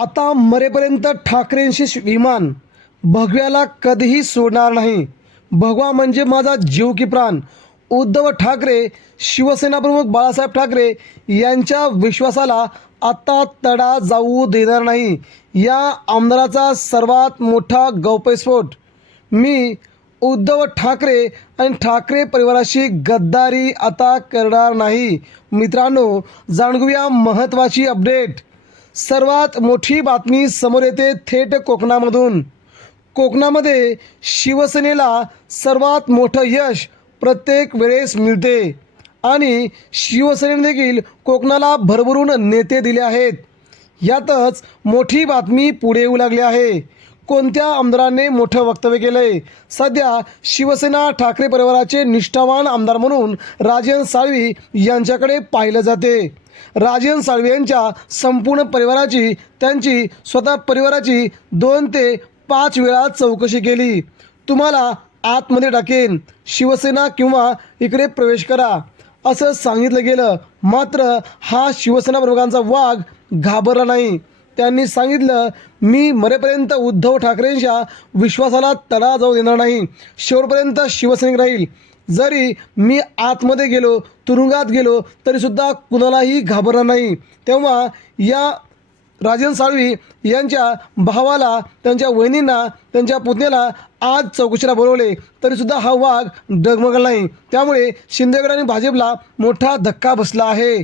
आता मरेपर्यंत ठाकरेंशी विमान भगव्याला कधीही सोडणार नाही. भगवा म्हणजे माझा जीव की प्राण. उद्धव ठाकरे शिवसेना प्रमुख बाळासाहेब ठाकरे यांच्या विश्वासाला आता तडा जाऊ देणार नाही. या आमदाराचा सर्वात मोठा गौप्यस्फोट. मी उद्धव ठाकरे आणि ठाकरे परिवाराशी गद्दारी आता करणार नाही. मित्रांनो जाणून घेऊया महत्त्वाची अपडेट. सर्वात मोठी बातमी समोर येते थेट कोकणामधून. कोकणामध्ये शिवसेनेला सर्वात मोठं यश प्रत्येक वेळेस मिळते. आणि शिवसेनेने देखील कोकणाला भरभरून नेते दिले आहेत. यातच मोठी बातमी पुढे येऊ लागली आहे. कोणत्या आमदाराने मोठं वक्तव्य केलं आहे सध्या शिवसेना ठाकरे परिवाराचे निष्ठावान आमदार म्हणून राजन साळवी यांच्याकडे पाहिलं जाते. राजन साळवे यांच्या संपूर्ण परिवाराची त्यांची स्वतः परिवाराची दोन ते पाच वेळा चौकशी केली. तुम्हाला आतमध्ये टाकेन. शिवसेना किंवा इकडे प्रवेश करा. असं सांगितलं गेलं. मात्र हा शिवसेना प्रमुखांचा वाघ घाबरला नाही. त्यांनी सांगितलं मी मरेपर्यंत उद्धव ठाकरेंच्या विश्वासाला तडा जाऊ देणार नाही. शेवटपर्यंत शिवसैनिक राहील. जरी मी आतमध्ये गेलो तुरुंगात गेलो तरीसुद्धा कुणालाही घाबरणार नाही. तेव्हा या राजन साळवी यांच्या भावाला त्यांच्या वहिनींना त्यांच्या पुतण्याला आज चौकशीला बोलवले. तरीसुद्धा हा वाघ डगमगला नाही. त्यामुळे शिंदेगड आणि भाजपला मोठा धक्का बसला आहे.